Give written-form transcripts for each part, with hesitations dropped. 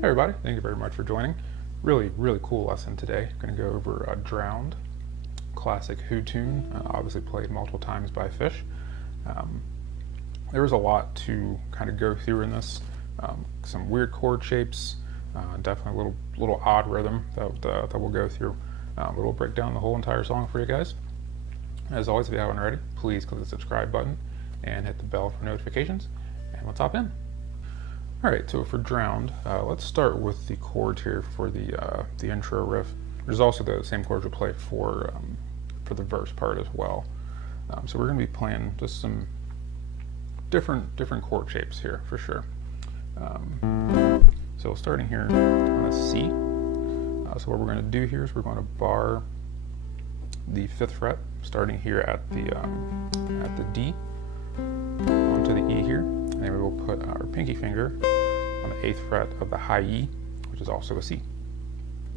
Hey everybody, thank you very much for joining. Really cool lesson today. Going to go over Drowned, classic Who tune, obviously played multiple times by Phish. There was a lot to kind of go through in this. Some weird chord shapes, definitely a little odd rhythm that we'll go through. But we'll break down the whole entire song for you guys. As always, if you haven't already, please click the subscribe button and hit the bell for notifications, and let's hop in. Alright, so for Drowned, let's start with the chords here for the intro riff. There's also the same chords we'll play for the verse part as well. So we're going to be playing just some different chord shapes here for sure. So starting here on a C. So what we're going to do here is we're going to bar the 5th fret, starting here at the D onto the E here. And then we will put our pinky finger on the 8th fret of the high E, which is also a C.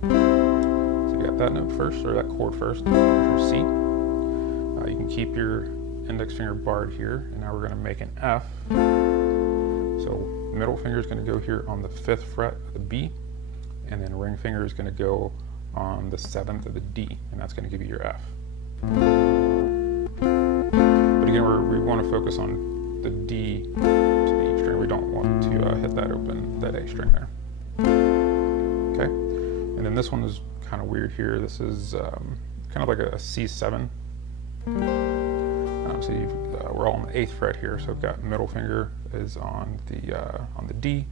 So you got that note first, or that chord first, which is C. You can keep your index finger barred here, and now we're going to make an F. So middle finger is going to go here on the 5th fret of the B, and then ring finger is going to go on the 7th of the D, and that's going to give you your F. But again, we want to focus on the D to the E string. We don't want to hit that A string there. Okay, and then this one is kind of weird here. This is kind of like a C7. So we're all on the 8th fret here. So we've got middle finger is on the D,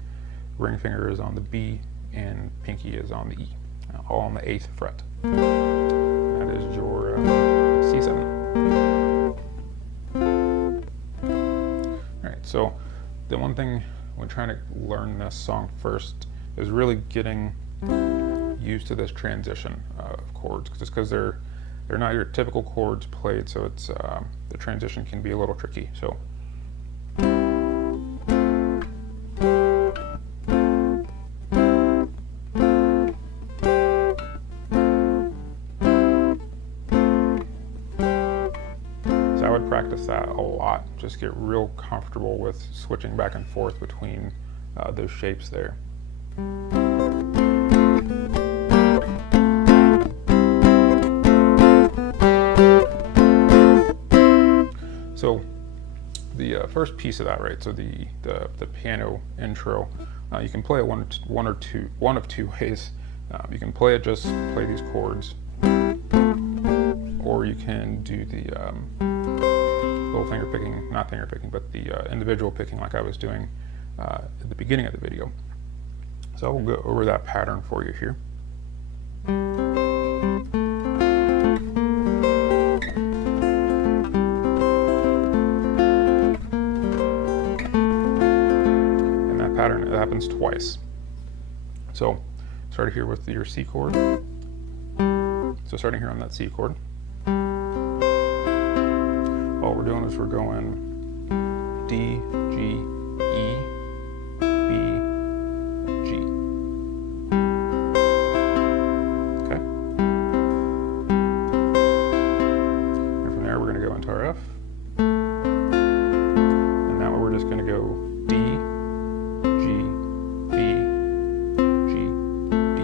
ring finger is on the B, and pinky is on the E. All on the 8th fret. That is your C7. So the one thing when trying to learn this song first is really getting used to this transition of chords, just because they're not your typical chords played, so it's the transition can be a little tricky. So I would practice that a lot, just get real comfortable with switching back and forth between those shapes there. So the first piece of that, right? So the piano intro, you can play it one of two ways. You can play it just play these chords, or you can do the little finger picking, not finger picking, but the individual picking like I was doing at the beginning of the video. So I'll go over that pattern for you here. And that pattern, it happens twice. So start here with your C chord. So starting here on that C chord. All we're doing is we're going D, G, E, B, G. Okay. And from there we're going to go into our F. And now we're just going to go D, G, B, G, D.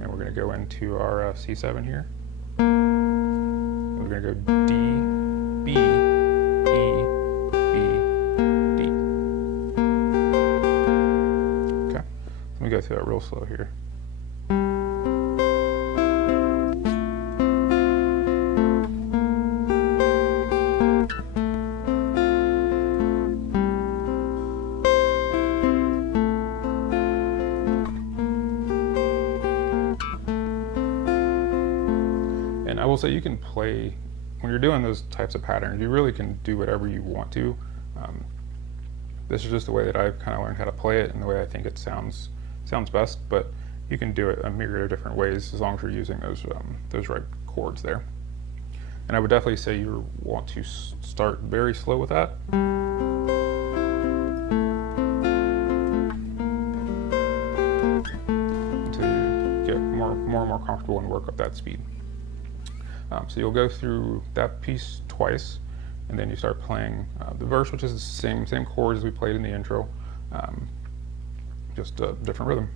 And we're going to go into our C7 here. We're going to go D, B, E, B, D. Okay, let me go through that real slow here. And I will say, you can play, when you're doing those types of patterns, you really can do whatever you want to. This is just the way that I've kind of learned how to play it and the way I think it sounds best, but you can do it a myriad of different ways as long as you're using those right chords there. And I would definitely say you want to start very slow with that. Until you get more and more comfortable and work up that speed. So you'll go through that piece twice, and then you start playing the verse, which is the same chords as we played in the intro, just a different rhythm.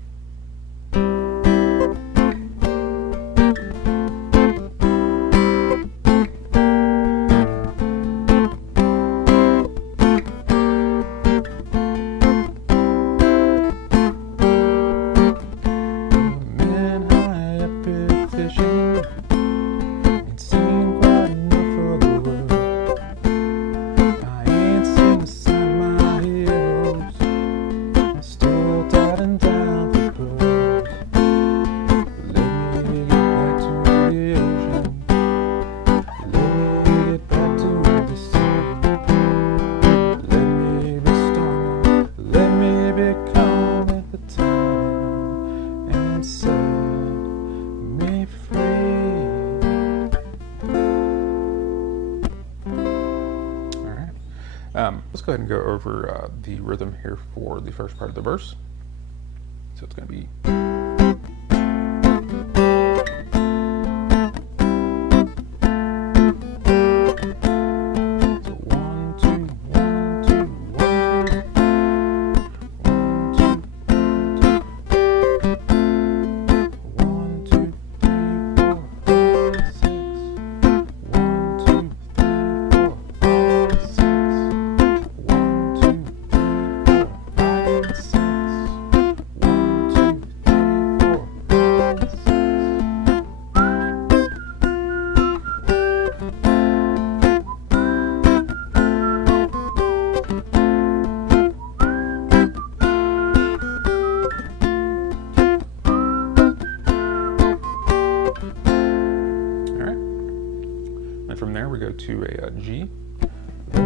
Let's go ahead and go over the rhythm here for the first part of the verse. So it's going to be from there we go to a G. From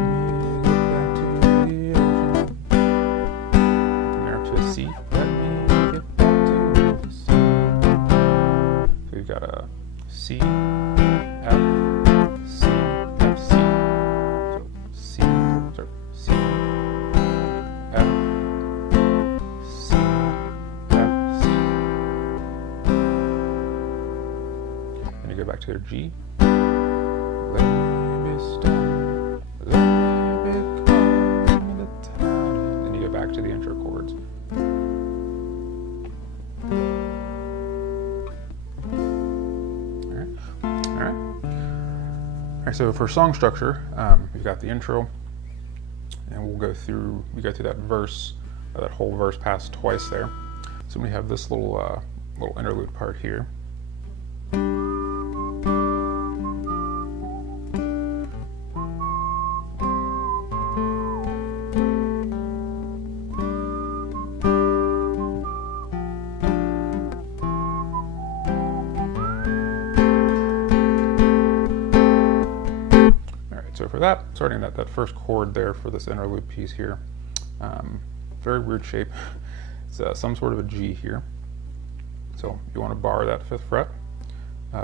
there to a C. So we've got a C, F, C, F, C. So C, sorry, C, F, C, F, C. And you go back to their G. Then you go back to the intro chords. Alright, so for song structure, we've got the intro, and we go through that verse, that whole verse passed twice there. So we have this little interlude part here. So for that, starting that first chord there for this interlude piece here, very weird shape. It's some sort of a G here. So you want to bar that 5th fret,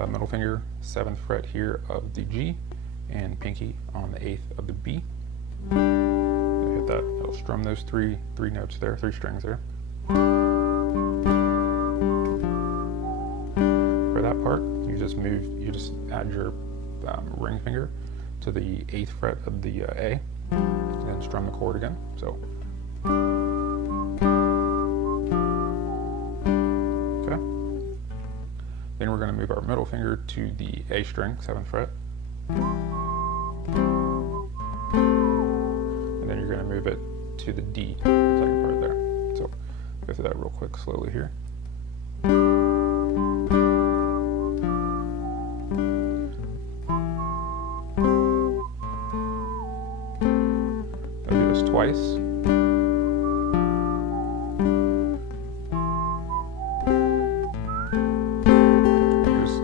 middle finger 7th fret here of the G, and pinky on the 8th of the B. So hit that. It'll strum those three notes there, 3 strings there. For that part, you just add your ring finger to the 8th fret of the A, and then strum the chord again. So, okay. Then we're going to move our middle finger to the A string, 7th fret, and then you're going to move it to the D, second part there. So, go through that real quick, slowly here. Twice.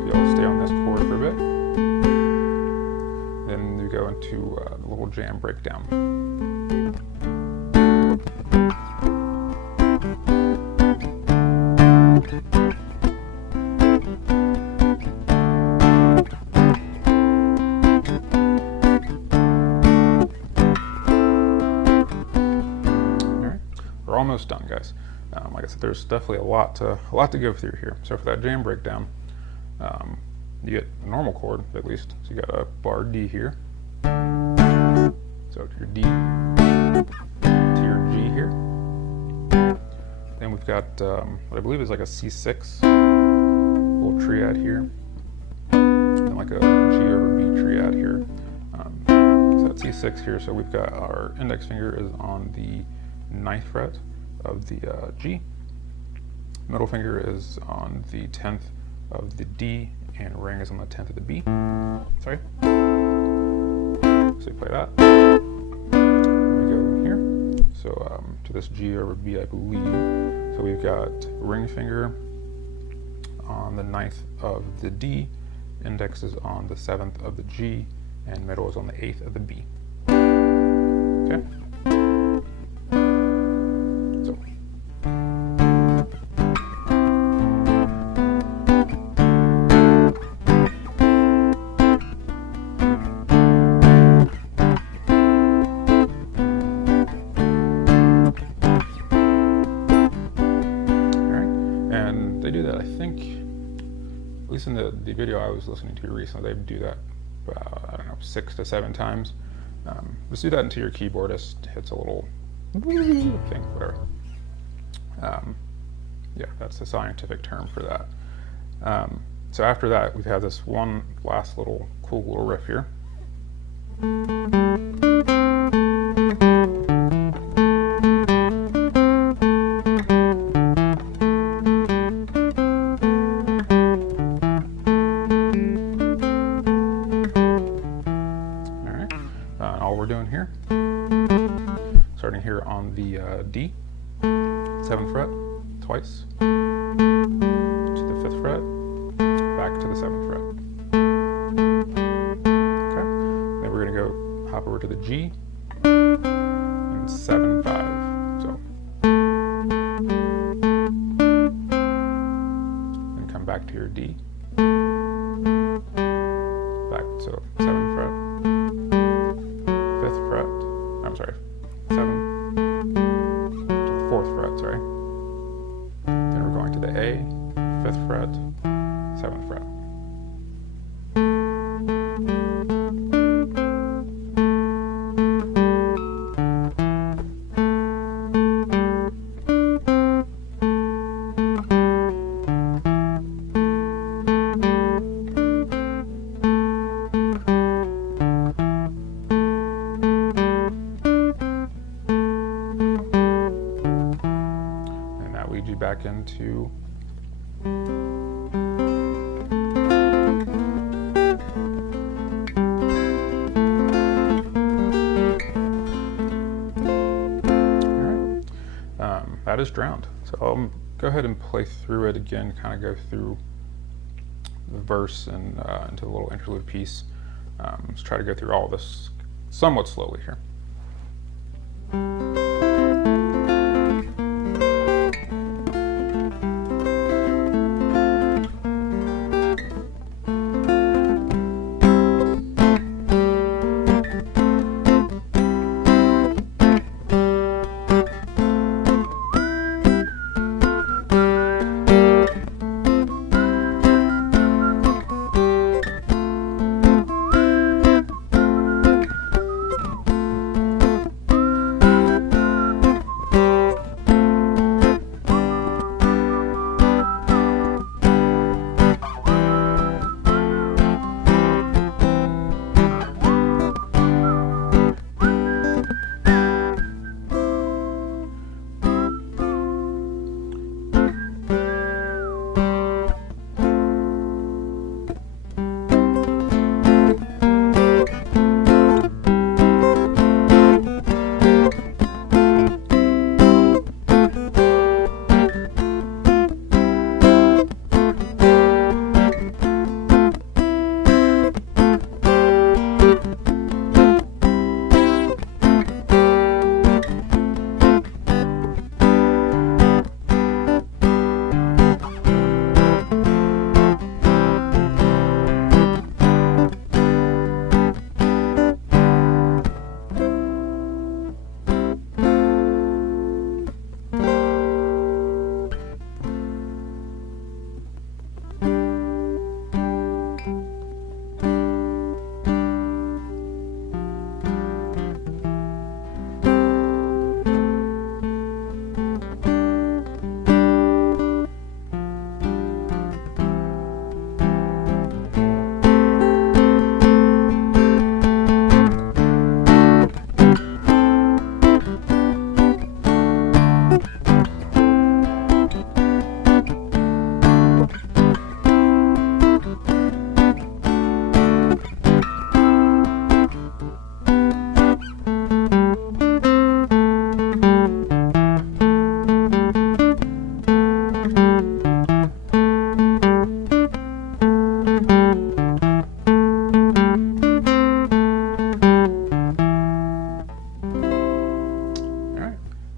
You'll stay on this chord for a bit. Then you go into the little jam breakdown. We're almost done, guys. Like I said, there's definitely a lot to go through here. So for that jam breakdown, you get a normal chord at least. So you got a bar D here. So to your D, to your G here, we've got what I believe is like a C6 little triad here, and like a G over B triad here. So that's C6 here. So we've got our index finger is on the 9th fret of the G. Middle finger is on the 10th of the D, and ring is on the 10th of the B. Sorry. So we play that. We go here. So to this G over B, I believe. So we've got ring finger on the 9th of the D, index is on the 7th of the G, and middle is on the 8th of the B. Okay. So. They do that, I think, at least in the video I was listening to recently, they do that, I don't know, 6 to 7 times. Just do that until your keyboard hits a little thing, whatever. Yeah, that's the scientific term for that. So after that, we've had this one last little cool little riff here. All we're doing here, starting here on the D, 7th fret, twice, to the 5th fret, back to the 7th fret. Okay, then we're going to go hop over to the G, and 7, 5, so. Then come back to your D, back to 7th fret. 5th fret, I'm sorry, 7 to the 4th fret, sorry. Then we're going to the A, 5th fret, 7th fret. Lead you back into that is drowned. So I'll go ahead and play through it again, kind of go through the verse and into the little interlude piece. Let's try to go through all of this somewhat slowly here.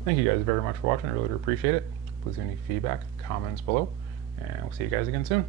Thank you guys very much for watching. I really do appreciate it. Please leave any feedback, comments below, and we'll see you guys again soon.